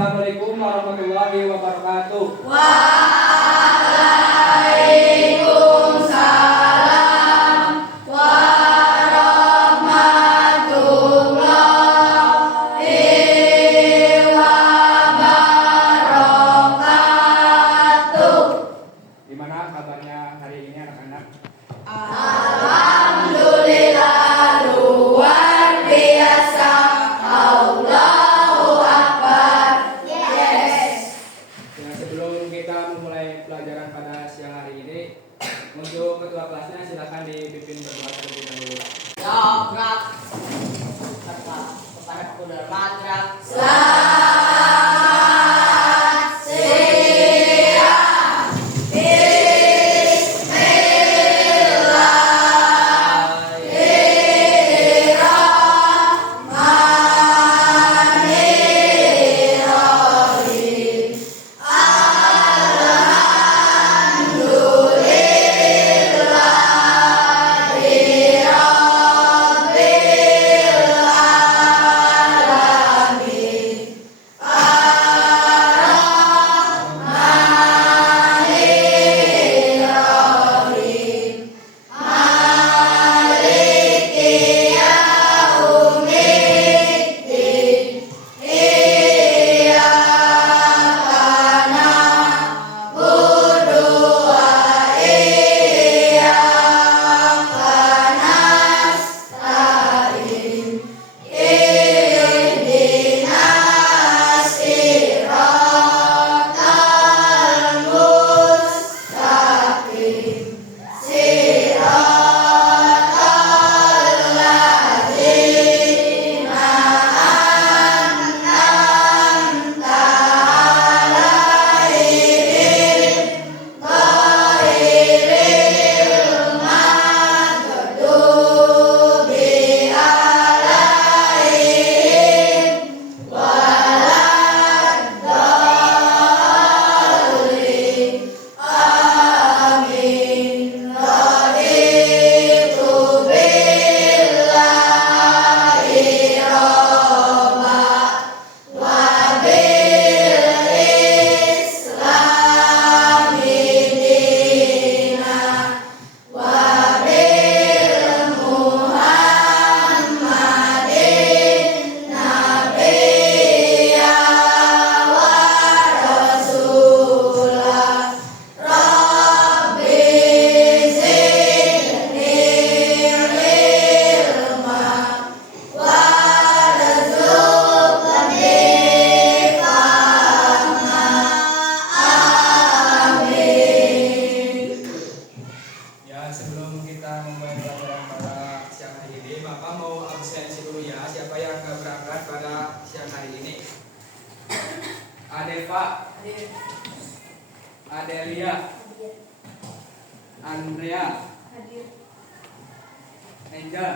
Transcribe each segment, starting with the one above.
Assalamualaikum warahmatullahi wabarakatuh. Waalaikumsalam warahmatullahi wabarakatuh. Gimana kabarnya hari ini anak-anak? Alhamdulillah luar biasa. Allahu Akbar. Yes. Ya, sebelum kita memulai pelajaran pada siang hari ini, untuk ketua kelasnya silakan dipimpin berdoa terlebih dahulu. Jograk serta kepada Pekudal Madrak. Selamat siang. Bismillahirrahmanirrahim. Ya, sebelum kita memulai pelajaran pada siang hari ini, Bapak mau absensi dulu ya. Siapa yang nggak berangkat pada siang hari ini? Adeva, Adelia, Andrea, Angel,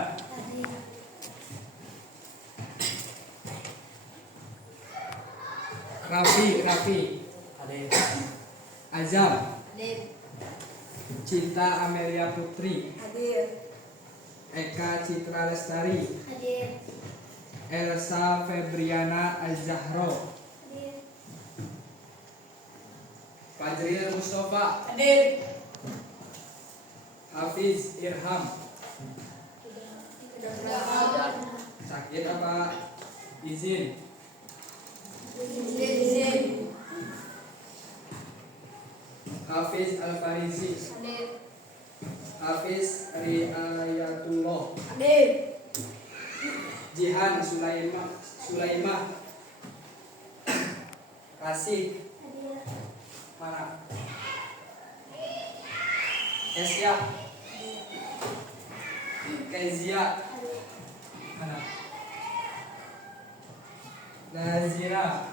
Raffi, Azam, Cinta Amelia Putri, Eka Citra Lestari, Elsa Febriana Azahro, Fajril Mustafa, Hafiz Irham. Sakit apa izin? Hafiz Al-Farizi, Hafiz Riayatullah, Jihan Sulaimah, Kasih mana? Esya, Kezia mana? Nazira,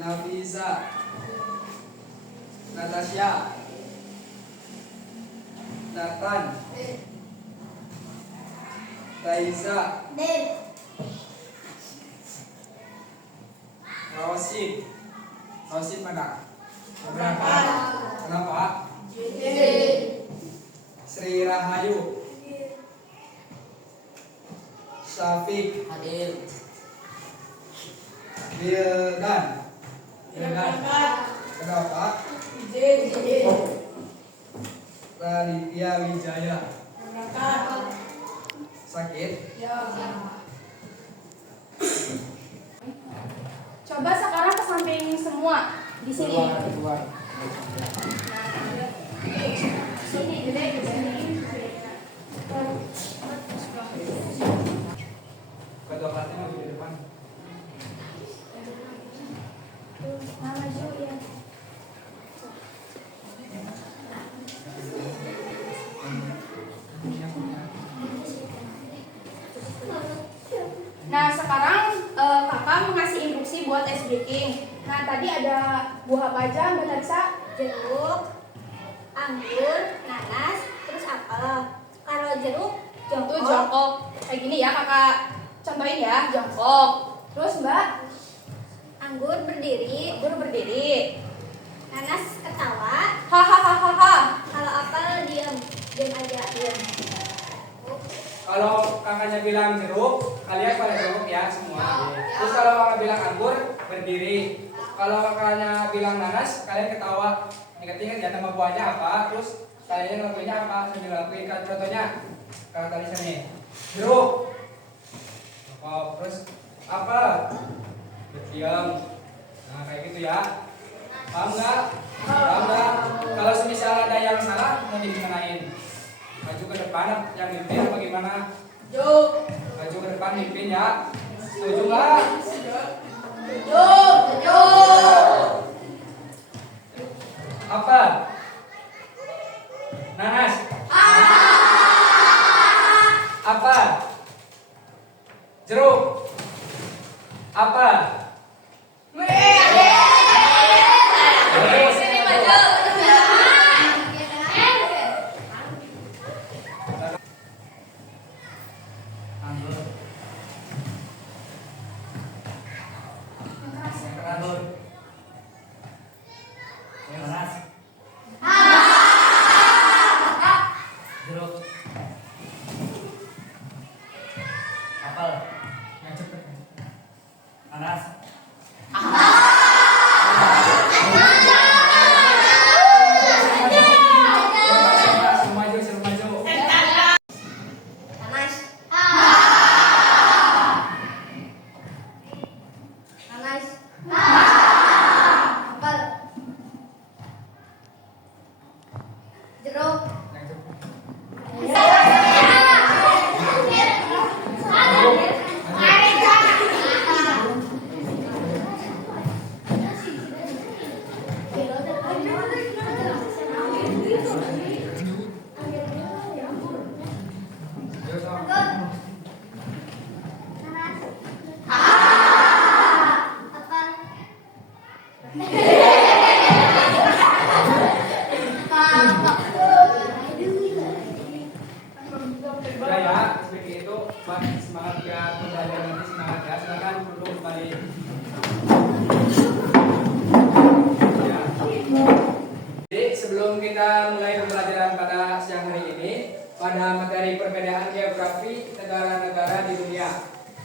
Nafisa, Natasha, Nathan, Raisa, Rosid mana? Berapa? Kenapa? Sri Rahayu, Syafiq, Hadir. Wildan. Kenapa? Raditya Wijaya. Sakit? Coba sekarang ke samping semua di sini. Keluar. Sini gede ke sini. Kedua kartunya di depan. Nah, maju ya. Nah, sekarang kakak mau ngasih instruksi buat ice breaking. Nah, tadi ada buah apa aja, Mbak Tarisa? Jeruk, anggur, nanas, terus apel. Kalau jeruk, Itu jongkok, jongkok. Kayak gini ya, kakak contohin ya, jongkok. Terus Mbak, anggur berdiri, anggur berdiri. nanas ketawa, Hahaha. kalau apel diam, diam aja, diam. Kalau kakaknya bilang jeruk, kalian pada jeruk ya semua. Terus kalau kakak bilang anggur, berdiri. Kalau kakaknya bilang nanas, kalian ketawa. Ingat-ingat ya nama buahnya apa. Terus kalian ngelakuinnya apa? Sambil ngelakuin. Contohnya, kakak tadi sini. Jeruk. Oh, terus apa? Diam. Nah kayak gitu ya. Paham nggak? Paham nggak? Kalau semisal ada yang salah, mau dikenain. Maju ke depan, yang mimpin bagaimana? Maju ke depan mimpin ya. Setuju nggak? Apa? Nanas. Apa? Jeruk. Apa? Anggur. Anggur. Nanas. Jeruk. Apel. Yang cepet. Nanas. Suruh maju. Nanas, nanas, apel, jeruk, Yang cepet. Terus apa? apel, Udah ya, seperti itu. Semangat ya, pembelajaran nanti semangat ya. Silakan dulu kembali. Ya. Jadi sebelum kita mulai pembelajaran pada siang hari ini, pada materi perbedaan geografi negara-negara di dunia,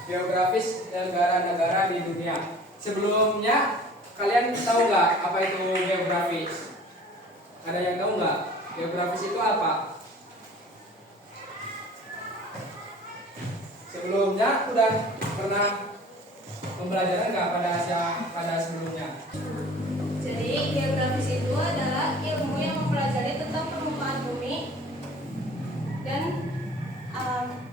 geografis negara-negara di dunia. Sebelumnya kalian tahu nggak apa itu geografis? Ada yang tahu nggak? Geografis itu apa? Sebelumnya udah pernah pembelajaran nggak pada sebelumnya? Jadi geografis itu adalah ilmu yang mempelajari tentang permukaan bumi dan alam.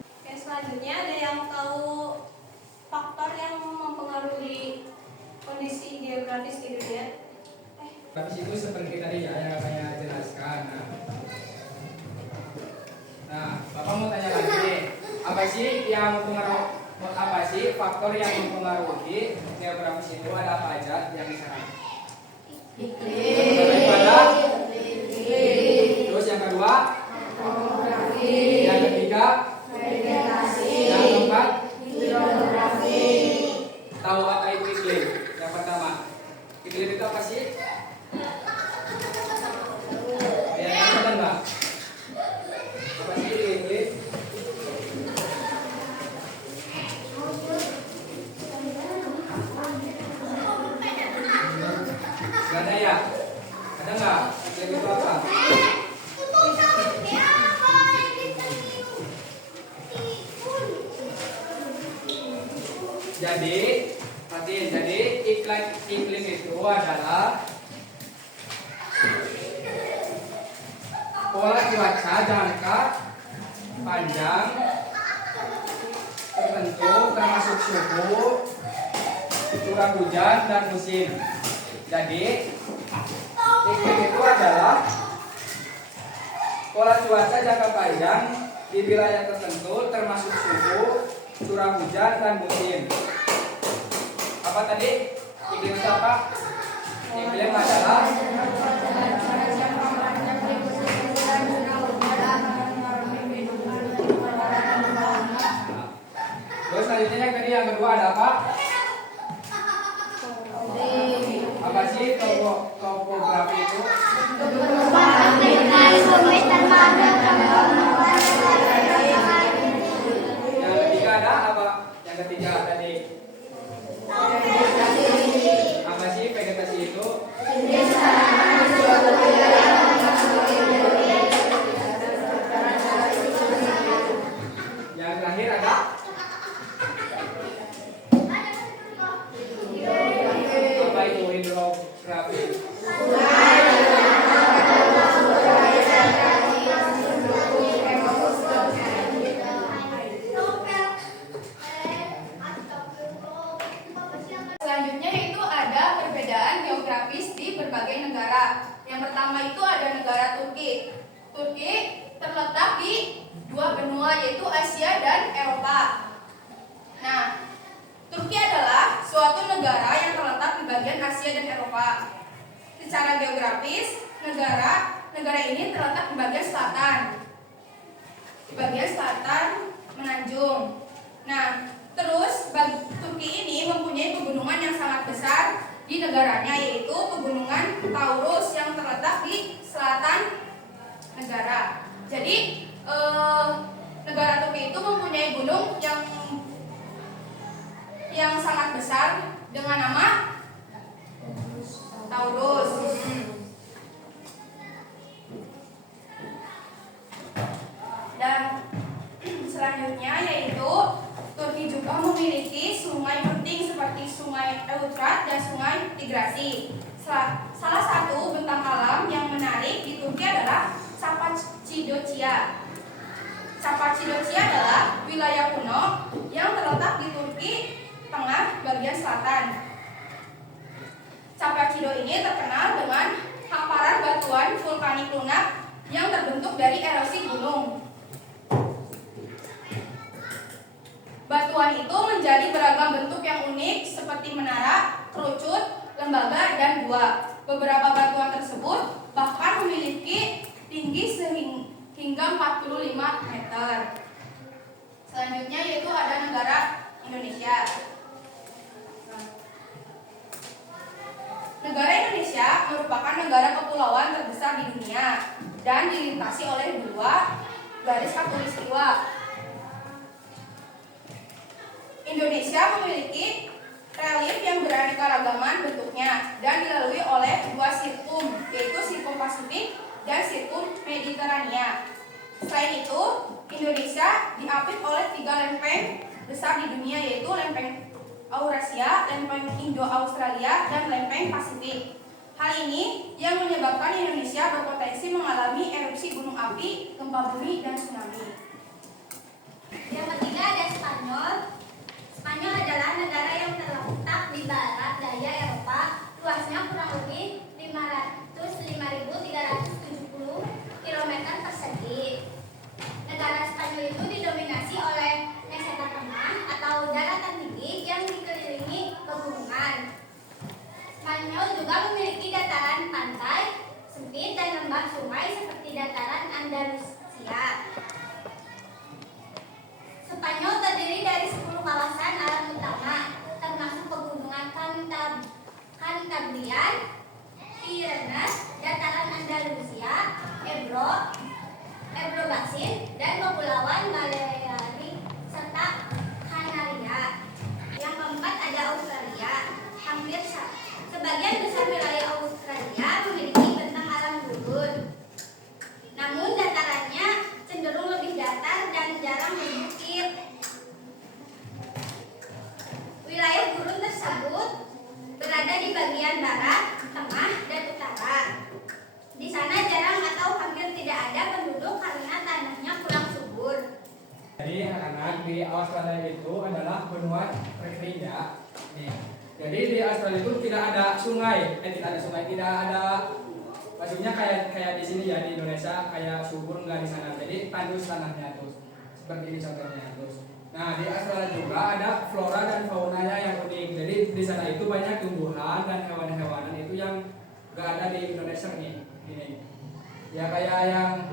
Oke, selanjutnya ada yang tahu faktor yang mempengaruhi kondisi geografis di dunia? Geografis itu seperti tadi ya yang saya jelaskan. Nah, Bapak mau tanya lagi nih, apa sih faktor yang mempengaruhi geografis itu, ada apa aja yang di sana? Terus yang kedua, yang ketiga, yang keempat, tahu apa itu iklim? Yang pertama, iklim itu apa sih? Ya, ada nggak? Apa sih iklim? Jadi, perhatiin, jadi iklim itu adalah pola cuaca jangka panjang tertentu termasuk suhu, curah hujan dan musim. Jadi iklim itu adalah pola cuaca jangka panjang di wilayah tertentu termasuk suhu, curah hujan dan musim. Apa tadi? Iklim itu apa? Iklim adalah terus selanjutnya yang kedua ada apa? Apa sih topografi itu? Yang ketiga ada apa? Yang ketiga tadi apa sih vegetasi itu? Yang terakhir ada apa itu hidrografi? Selanjutnya itu ada perbedaan geografis di berbagai negara. Yang pertama itu ada negara Turki. Turki terletak di dua benua yaitu Asia dan Eropa. Nah, Turki adalah suatu negara yang terletak di bagian Asia dan Eropa. Secara geografis, negara ini terletak di bagian selatan. Di bagian selatan menanjung. Nah, terus Turki ini mempunyai pegunungan yang sangat besar di negaranya, yaitu pegunungan Taurus yang terletak di selatan negara. Jadi negara Turki itu mempunyai gunung yang sangat besar dengan nama Taurus. Dan selanjutnya yaitu Turki juga memiliki sungai penting seperti Sungai Eufrat dan Sungai Tigrasi. Salah satu bentang alam yang menarik di Turki adalah Cappadocia. Cappadocia adalah wilayah kuno yang terletak di Turki tengah bagian selatan. Cappadocia ini terkenal dengan hamparan batuan vulkanik lunak yang terbentuk dari erosi gunung. Batuan itu menjadi beragam bentuk yang unik seperti menara, kerucut, lembaga, dan gua. Beberapa batuan tersebut bahkan memiliki tinggi hingga 45 meter. Selanjutnya yaitu ada negara Indonesia. Negara Indonesia merupakan negara kepulauan terbesar di dunia dan dilintasi oleh dua garis khatulistiwa. Indonesia memiliki relief yang beraneka-ragaman bentuknya dan dilalui oleh dua sirkum, yaitu sirkum Pasifik dan sirkum Mediterania. Selain itu, Indonesia diapit oleh 3 lempeng besar di dunia, yaitu lempeng Eurasia, lempeng Indo-Australia, dan lempeng Pasifik. Hal ini yang menyebabkan Indonesia berpotensi mengalami erupsi gunung api, gempa bumi, dan tsunami. Yang ketiga ada Spanyol. Spanyol adalah negara yang terletak di barat daya Eropa. Luasnya kurang lebih 505.370 km persegi. Negara Spanyol itu didominasi oleh meseta tengah atau daratan tinggi yang dikelilingi pegunungan. Spanyol juga memiliki dataran pantai sempit dan lembah sungai seperti dataran Andalusia. Spanyol terdiri dari 10 kawasan alam utama, termasuk pegunungan Cantabrian, Pyrenees, dataran Andalusia, Ebro Basin, dan kepulauan Balearic serta Kanaria. Yang keempat ada Australia. Hampir sebagian besar wilayah Australia memiliki bentang alam gurun. Namun datarannya cenderung lebih datar dan jarang berbukit. Jadi anak-anak di Australia itu adalah benua terkering ya. Nih. Jadi di Australia itu tidak ada sungai, tidak ada maksudnya kayak di sini ya di Indonesia kayak subur nggak di sana. Jadi tandus tanahnya terus. Seperti ini contohnya terus. Nah di Australia juga ada flora dan faunanya yang unik. Jadi di sana itu banyak tumbuhan dan hewan-hewanan itu yang nggak ada di Indonesia nih. Ini. Ya kayak yang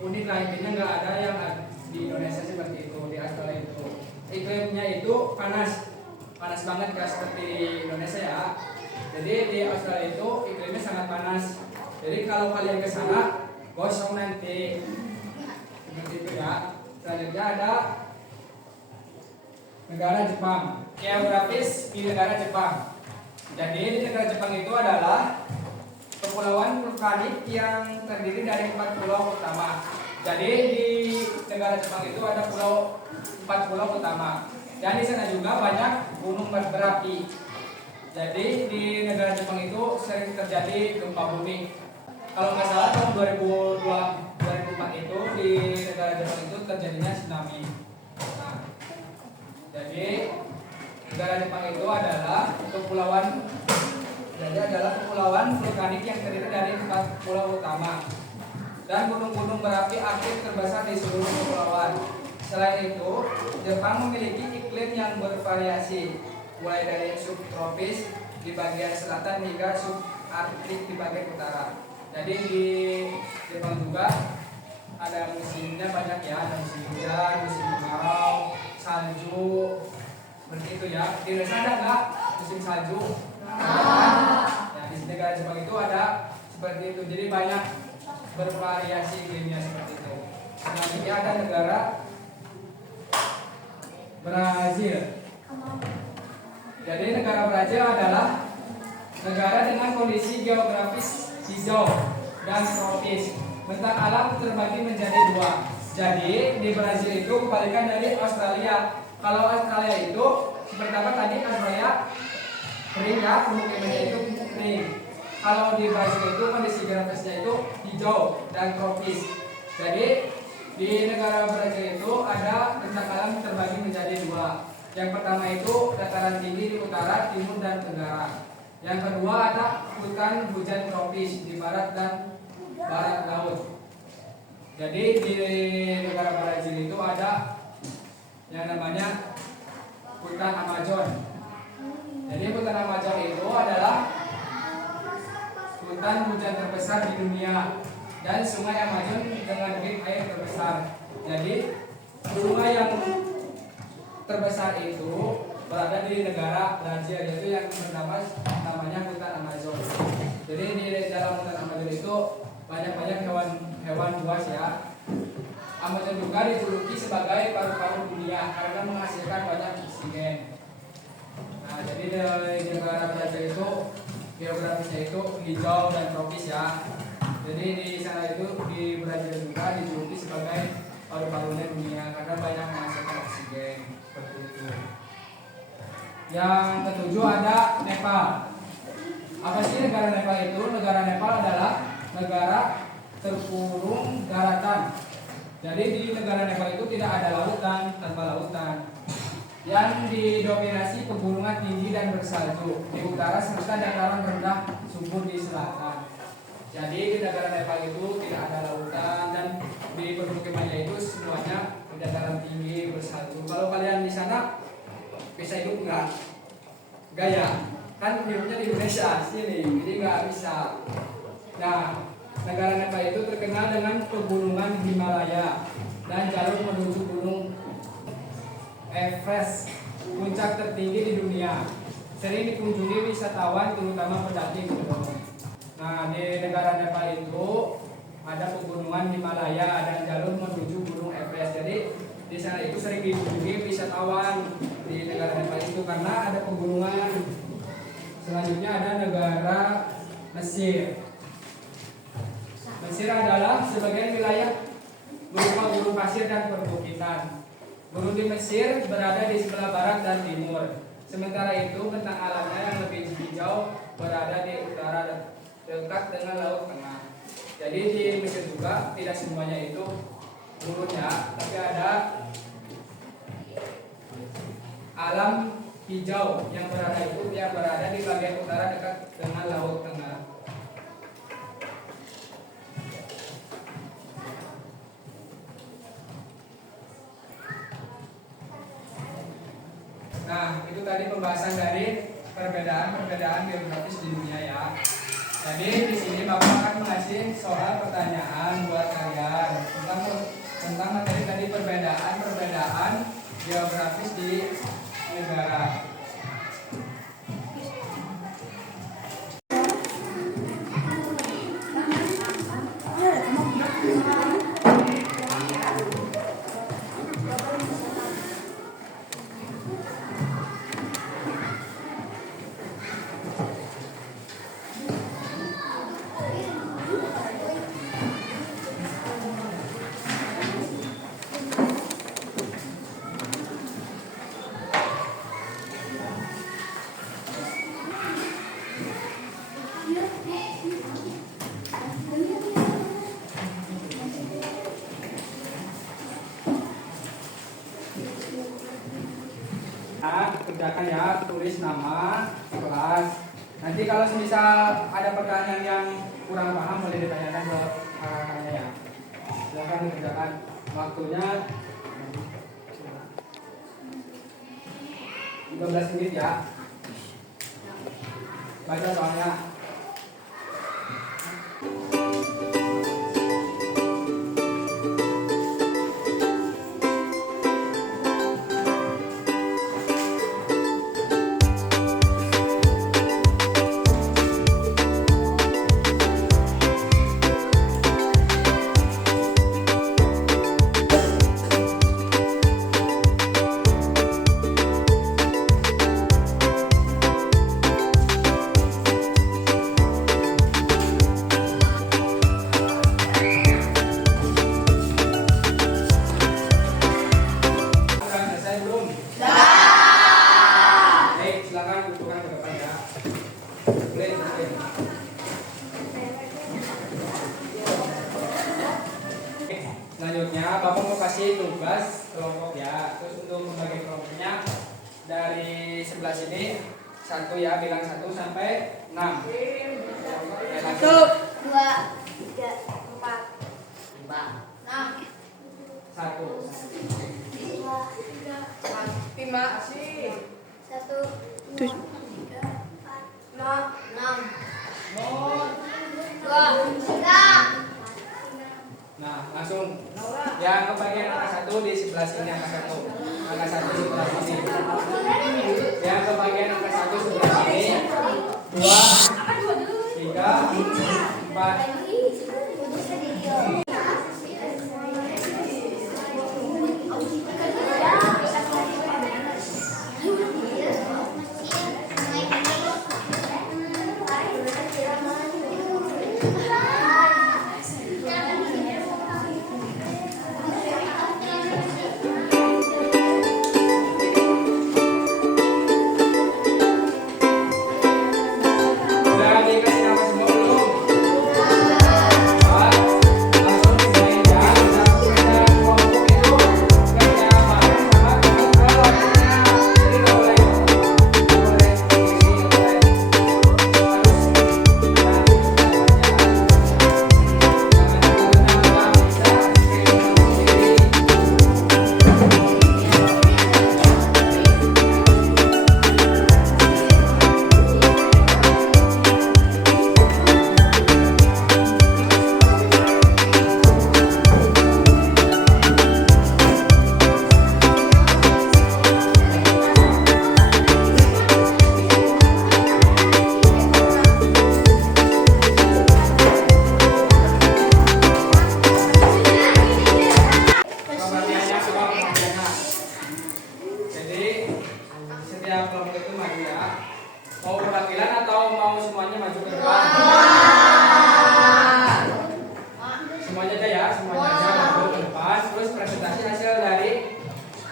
unik lah intinya nggak ada yang di Indonesia seperti itu di Australia itu. Iklimnya itu panas banget kayak seperti Indonesia ya. Jadi di Australia itu iklimnya sangat panas. Jadi kalau kalian ke sana gosong nanti seperti itu ya. Selanjutnya ada negara Jepang. Geografis di negara Jepang. Jadi di negara Jepang itu adalah kepulauan vulkanik yang terdiri dari 4 pulau utama. Jadi di negara Jepang itu ada 4 pulau utama. Dan di sana juga banyak gunung berapi. Jadi di negara Jepang itu sering terjadi gempa bumi. Kalau nggak salah tahun 2004 itu di negara Jepang itu terjadinya tsunami. Nah, jadi negara Jepang itu adalah kepulauan vulkanik yang terdiri dari 4 pulau utama dan gunung-gunung berapi aktif terbesar di seluruh kepulauan. Selain itu, Jepang memiliki iklim yang bervariasi, mulai dari subtropis di bagian selatan hingga subarktik di bagian utara. Jadi di Jepang juga ada musimnya banyak ya, ada musim hujan, musim kemarau, salju, seperti itu ya. Di Indonesia ada nggak musim salju? Nah, di negara Jepang itu ada seperti itu. Jadi banyak bervariasi iklimnya seperti itu. Selanjutnya ada negara Brazil. Jadi negara Brazil adalah negara dengan kondisi geografis hijau dan tropis. Bentang alam terbagi menjadi 2. Jadi di Brazil itu kebalikan dari Australia. Kalau Australia itu pertama tadi Australia kering ya, pemukimannya itu kering. Kalau di Brazil itu kondisi geografisnya itu hijau dan tropis. Jadi di negara Brazil itu ada bentang alam terbagi menjadi 2. Yang pertama itu dataran tinggi di utara, timur, dan tenggara. Yang kedua ada hutan hujan tropis di barat dan barat laut. Jadi di negara Brazil itu ada yang namanya hutan Amazon. Jadi hutan Amazon itu adalah hutan hujan terbesar di dunia dan sungai Amazon dengan debit air terbesar. Jadi sungai yang terbesar itu berada di negara Brazil, yaitu yang namanya hutan Amazon. Jadi di dalam hutan Amazon itu banyak hewan buas ya. Amazon juga dijuluki sebagai paru-paru dunia karena menghasilkan banyak oksigen. Nah, jadi di negara Brazil itu geografisnya itu hijau dan tropis ya. Jadi di sana itu di Brazil juga dijuluki sebagai paru-parunya dunia karena banyak menghasilkan oksigen seperti itu. Yang ketujuh ada Nepal. Apa sih negara Nepal itu? Negara Nepal adalah negara terkurung daratan. Jadi di negara Nepal itu tidak ada lautan, tanpa lautan. Yang didominasi pegunungan tinggi dan bersalju di utara serta dataran rendah subur di selatan. Jadi di negara Nepal itu tidak ada lautan dan di permukimannya itu semuanya di dataran tinggi bersalju. Kalau kalian di sana bisa hidup nggak? Gaya kan hidupnya di Indonesia sini, jadi nggak bisa. Nah, negara Nepal itu terkenal dengan pegunungan Himalaya dan jalur menuju gunung Everest, puncak tertinggi di dunia. Sering dikunjungi wisatawan terutama pendakiing gunung. Nah, di negara Nepal itu ada pegunungan Himalaya dan jalur menuju gunung Everest. Jadi di sana itu sering dikunjungi wisatawan di negara Nepal itu karena ada pegunungan. Selanjutnya ada negara Mesir. Mesir adalah sebagian wilayah berupa gurun pasir dan perbukitan. Gurun di Mesir berada di sebelah barat dan timur. Sementara itu bentang alamnya yang lebih hijau berada di utara dekat dengan Laut Tengah. Jadi di Mesir juga tidak semuanya itu gurunnya, tapi ada alam hijau yang berada di bagian utara dekat dengan laut tengah. Nah, itu tadi pembahasan dari perbedaan geografis di dunia ya. Jadi di sini Bapak akan mengasih soal pertanyaan buat kalian tentang materi tadi perbedaan geografis di negara. Kerjakan ya, tulis nama kelas. Nanti kalau misal ada pertanyaan yang kurang paham boleh ditanyakan ke kakaknya ya. Silakan dikerjakan. Waktunya 15 menit ya. Baca soalnya. Selanjutnya Bapak mau kasih tugas kelompok ya. Terus untuk membagi kelompoknya dari sebelah sini 1 ya, bilang 1 sampai 6. 1, 2, 3, 4, 5, 6. 1. 5 sih. 1, 2, 3, 4, 5, 6. 2, 3. Nah, langsung yang kebagian angka 1 di sebelah sini angka 1. Angka 1 sebelah sini. Yang kebagian angka 1 sebelah sini 2, 3, 4.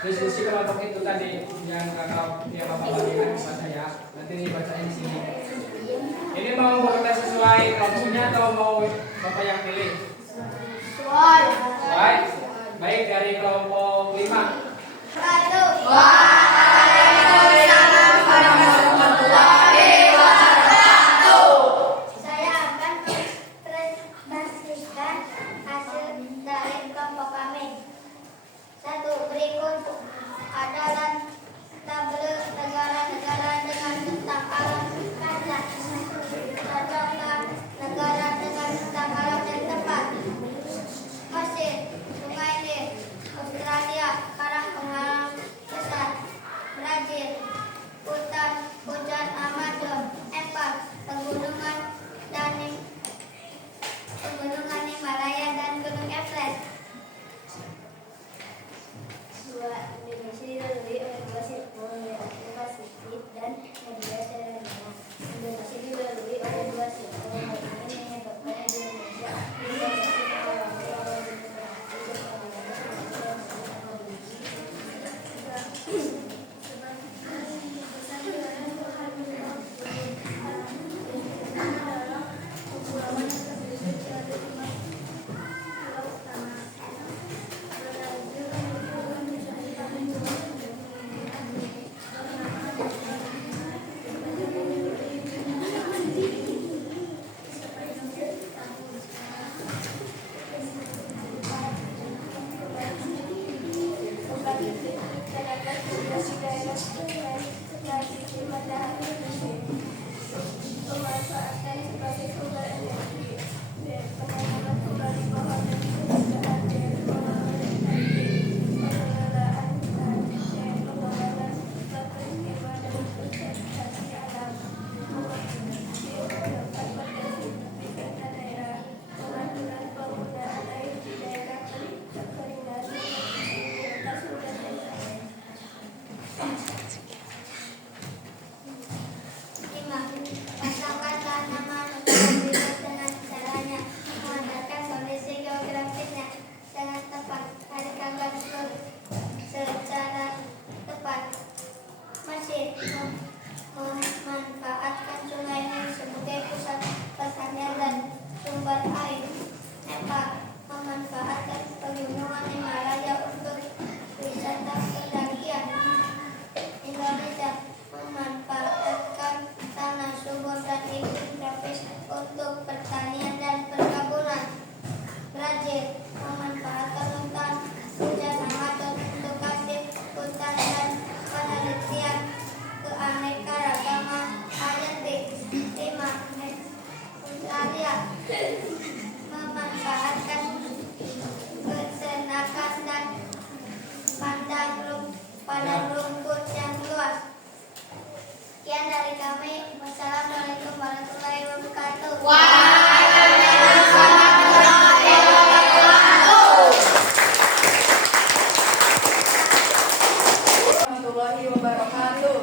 Diskusi kelompok itu tadi yang kakak dia bapak bagikan kepada ya. Nanti dibacain di sini. Ini mau bapak sesuai kelompoknya atau mau bapak yang pilih? Sesuai. Sesuai. dari kelompok 5. Satu. Saya akan mempresentasikan hasil dari kelompok kami. Satu, berikut adalah tabel negara-negara dengan bentang alam kaca. Contohkan negara dengan bentang alam yang tepat: Mesir, Sungai Nil; Australia, karang penghalang besar; Brazil, hujan Amazon; Nepal, pegunungan Himalaya dan Gunung Everest. Dua, Indonesia dilalui oleh dua sirkuit, yaitu Pasifik dan Mediterania. Indonesia dilalui oleh dua sirkuit, hal ini menyebabkan Indonesia dilalui oleh memanfaatkan sungai Nil sebagai pusat pertanian dan sumber air. Nepal memanfaatkan pegunungan Himalaya untuk wisata pendakian. Indonesia memanfaatkan tanah subur dan iklim tropis untuk pertanian dan perkebunan. Brazil memanfaatkan hujan Amazon untuk kasih hutan dan penelitian keanekaragaman hayati. 5. Australia memanfaatkan peternakan dan padang rumput yang luas. Sekian dari kami. Wassalamualaikum warahmatullahi wabarakatuh. Warahmatullahi wabarakatuh.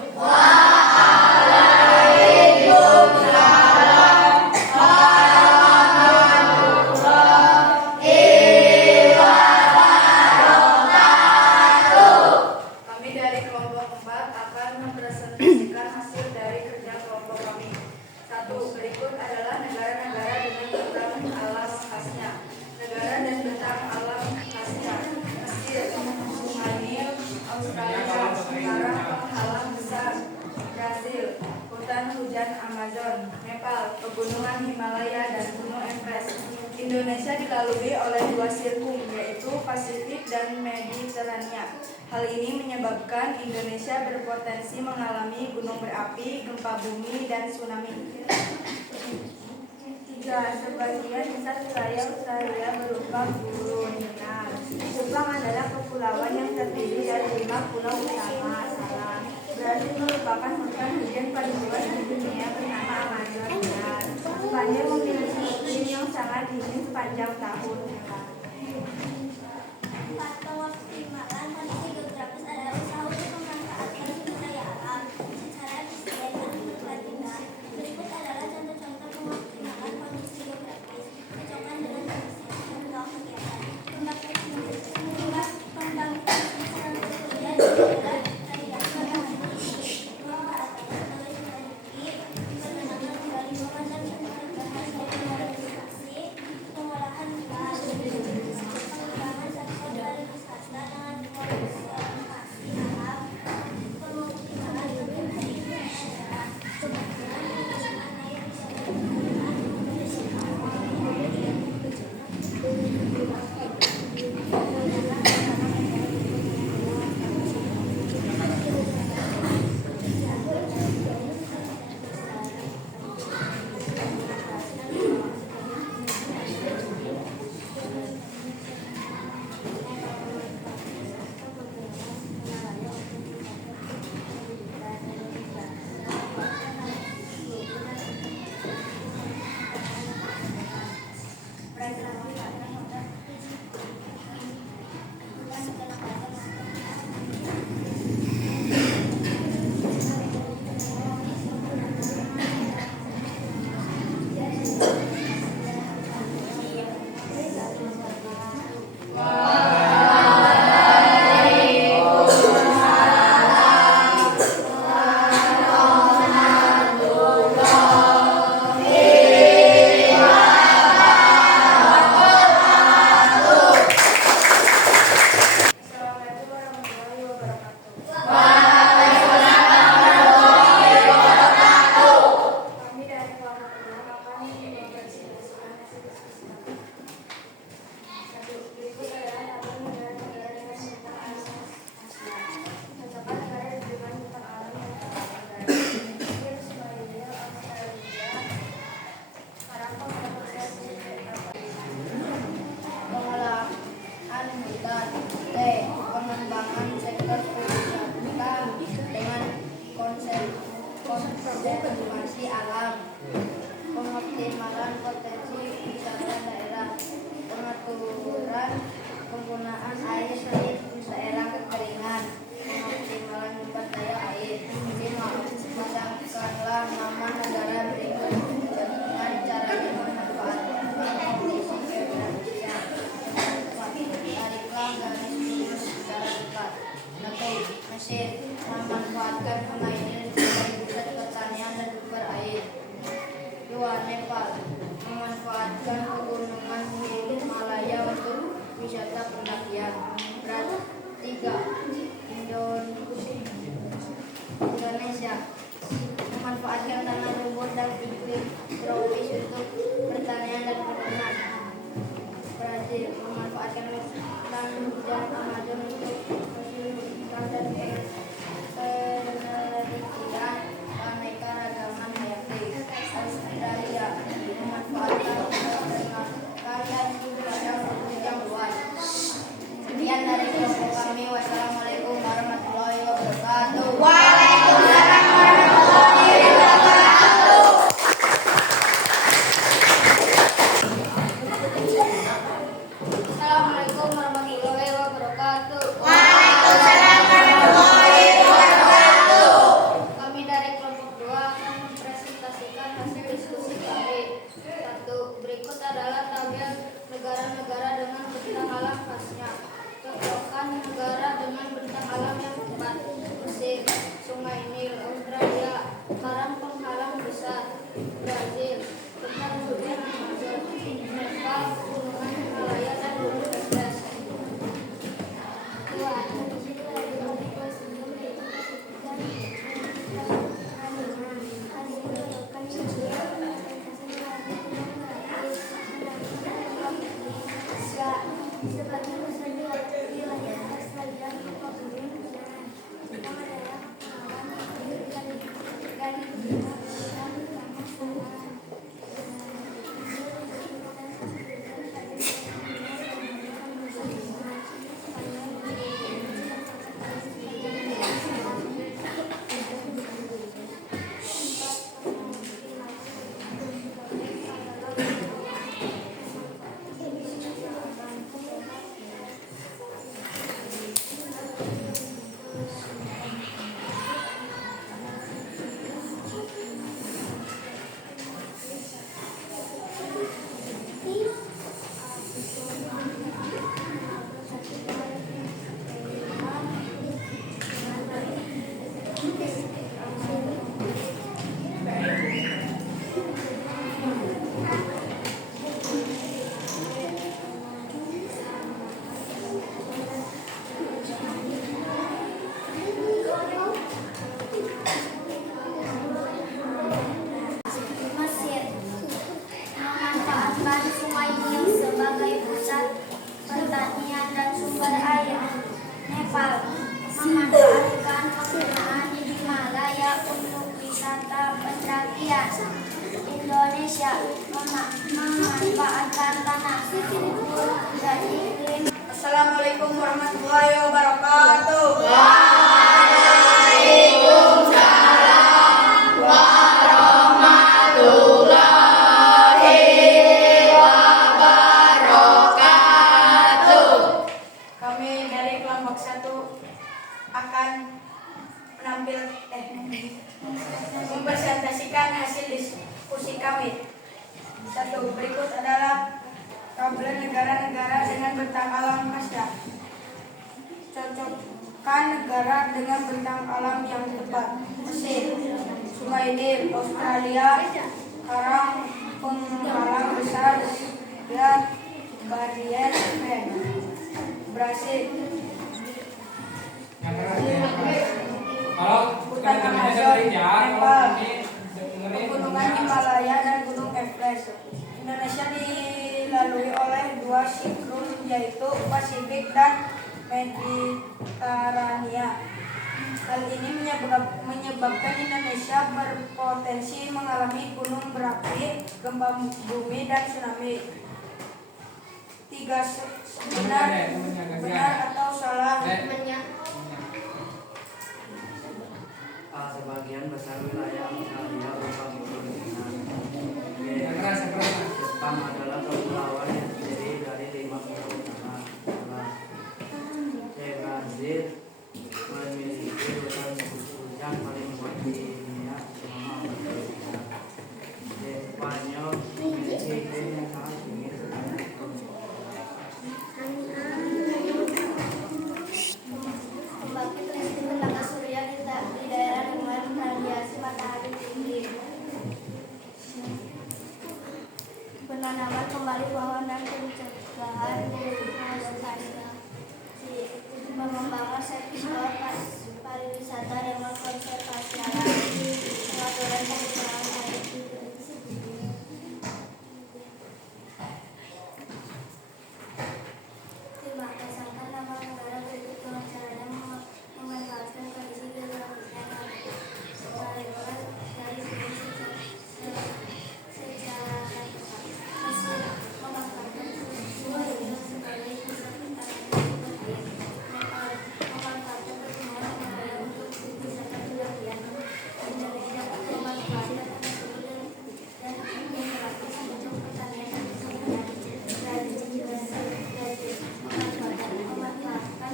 Kami dari kelompok 4 akan mempresentasikan hasil dari kerja kelompok kami. 1. Berikut adalah negara-negara dengan bentang alam khasnya. Negara dan bentang alam khasnya: Mesir, Sungai Nil; Australia, karang penghalang besar; Brazil, hujan Amazon; Nepal, pegunungan Himalaya dan Gunung Everest. Indonesia dilalui oleh dua sirkum, yaitu Pasifik dan Mediterania. Hal ini menyebabkan Indonesia berpotensi mengalami gunung berapi, gempa bumi, dan tsunami. 3. Sebagian besar wilayah Australia berupa gurun-gunungan. Jepang adalah kepulauan yang terdiri dari 5 pulau utama. Salah. Brazil merupakan hutan hujan paling luas di dunia bernama Amazon. Spanyol memiliki iklim yang sangat dingin sepanjang tahun. Faktor pertimbangan kondisi geografis adalah usaha untuk memanfaatkan sumber daya alam secara efisien dan berkelanjutan. Berikut adalah contoh-contoh mengoptimalkan kondisi geografis. Cocokkan dengan kondisi contoh kegiatan. Pembangkit surya di daerah radiasi matahari. Memanfaatkan sebagai sumber energi. Perkenalan kembali memandang sumber bahan dari modernisasi pengolahan bahan. Selatan. T. Pengembangan sektor pariwisata dengan konservasi alam. Pengoptimalan potensi wisata daerah. Pengaturan penggunaan air di daerah kekeringan. Pengoptimalan sumber daya air. 5. Pasangkanlah nama negara berikut dengan cara memanfaatkan kondisi geografisnya. Tariklah garis lurus secara dekat. 1. Mesir memanfaatkan pengairan sebagai pusat pertanian dan sumber air. 2. Nepal memanfaatkan pegunungan Himalaya untuk wisata pendakian. 3. Indonesia memanfaatkan tanah lumpur dan iklim tropis untuk pertanian dan peternak. Brazil memanfaatkan hutan hujan Amazon untuk musim ikan dan penelitian keanekaragaman hayati. Australia memanfaatkan karya yang luas. Sekian dari kelompok kami. Wassalamualaikum warahmatullahi wabarakatuh. Waalaikumsalam warahmatullahi wabarakatuh. Assalamualaikum warahmatullahi wabarakatuh. Waalaikumsalam warahmatullahi wabarakatuh. Kami dari kelompok 2 akan mempresentasikan hasil diskusi kami. 1. Berikut adalah tabel negara-negara dengan bentang alam khasnya. Cocokkan negara dengan bentang alam yang tepat. Mesir, Sungai Nil. Australia, karang penghalang besar. Brazil, hutan hujan Amazon. Nepal, gunungan Himalaya dan gunung Everest. 1 akan mempresentasikan hasil diskusi kami. 1. Berikut adalah tabel negara-negara dengan bentang alam khasnya. Cocokkan negara dengan bentang alam yang tepat. Mesir, Sungai Nil. Australia, karang penghalang besar dan barrier reef. Brasil, kalau hutan Amazon. Nepal, pegunungan Himalaya dan gunung Everest. Indonesia dilalui oleh 2 siklon, yaitu Pasifik dan Mediterania. Hal ini menyebabkan Indonesia berpotensi mengalami gunung berapi, gempa bumi, dan tsunami. 3 Temennya deh, temennya gantian. Benar atau salah? Dek. Temannya. Sebagian besar wilayah Australia berupa pegunungan. Yang keras, yang keras. Jepang adalah kepulauan yang terdiri dari 5 pulau utama. Brazil memiliki hutan hujan paling luas di dunia selama 40 tahun. Spanyol memiliki iklim yang sangat dingin sepanjang tahun. Pembangkit listrik tenaga surya di daerah dengan radiasi matahari tinggi. Penanaman kembali pohon dan pencegahan deforestasi. Pengembangan sektor pariwisata dengan konservasi alam. Pengaturan penggunaan air. Dimakasarkan nama negara berikut dengan caranya memanfaatkan kondisi geografisnya dan sekaligus dari segi sejarah dan Mesir memanfaatkan sumber hidup sebagai pusat seperti Nepal memanfaatkan pertumbuhan budaya untuk wisata pendakian. Indonesia memanfaatkan tanah subur dan geografis untuk pertanian dan kesehatan. Brazil juga memanfaatkan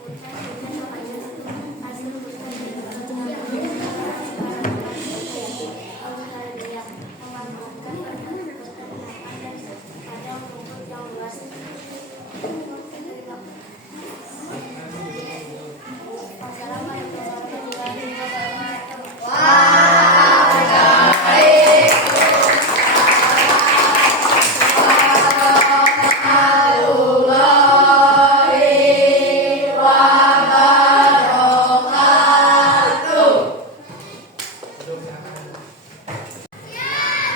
hutan dengan menghasilkan hasil hutan Australia memanfaatkan peternakan dan padang rumput yang luas. Wassalamualaikum warahmatullahi wabarakatuh.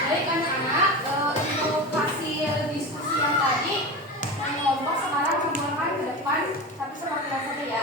Baik anak-anak, untuk hasil diskusi yang tadi, yang kelompok sekarang kumpulkan ke depan, tapi seperti biasa ya.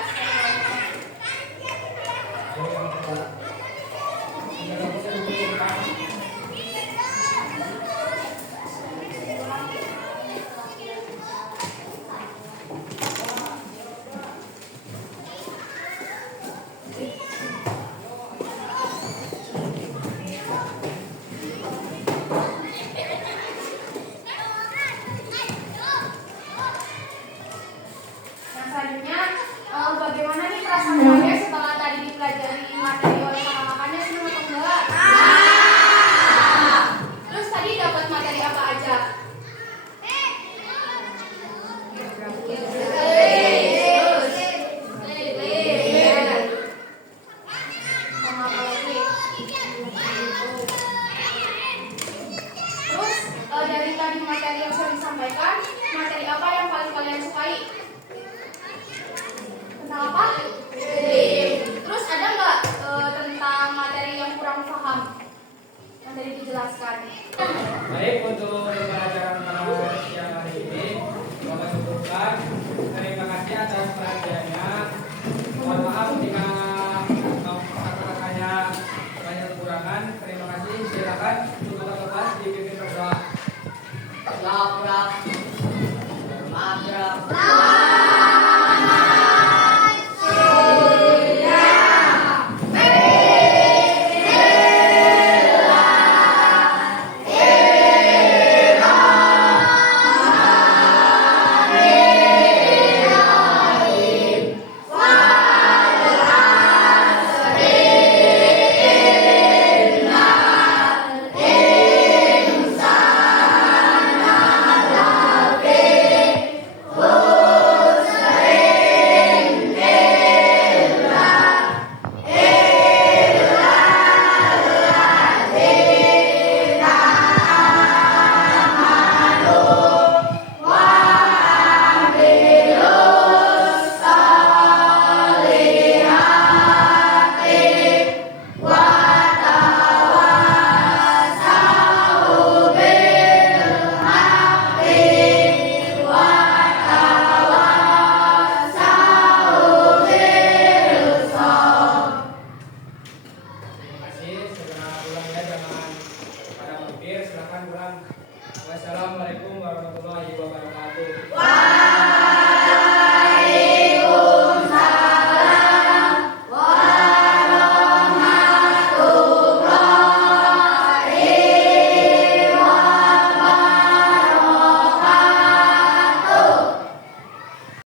Nah selanjutnya, bagaimana nih perasaan kalian setelah tadi dipelajari materi oleh kakak-kakaknya, senang atau enggak? Terus tadi dapat materi apa aja? Sama apa lagi? Terus dari tadi materi yang sudah disampaikan, materi apa yang paling kalian sukai? Tentang apa? Terus ada nggak tentang materi yang kurang paham yang tadi dijelaskan? Baik, untuk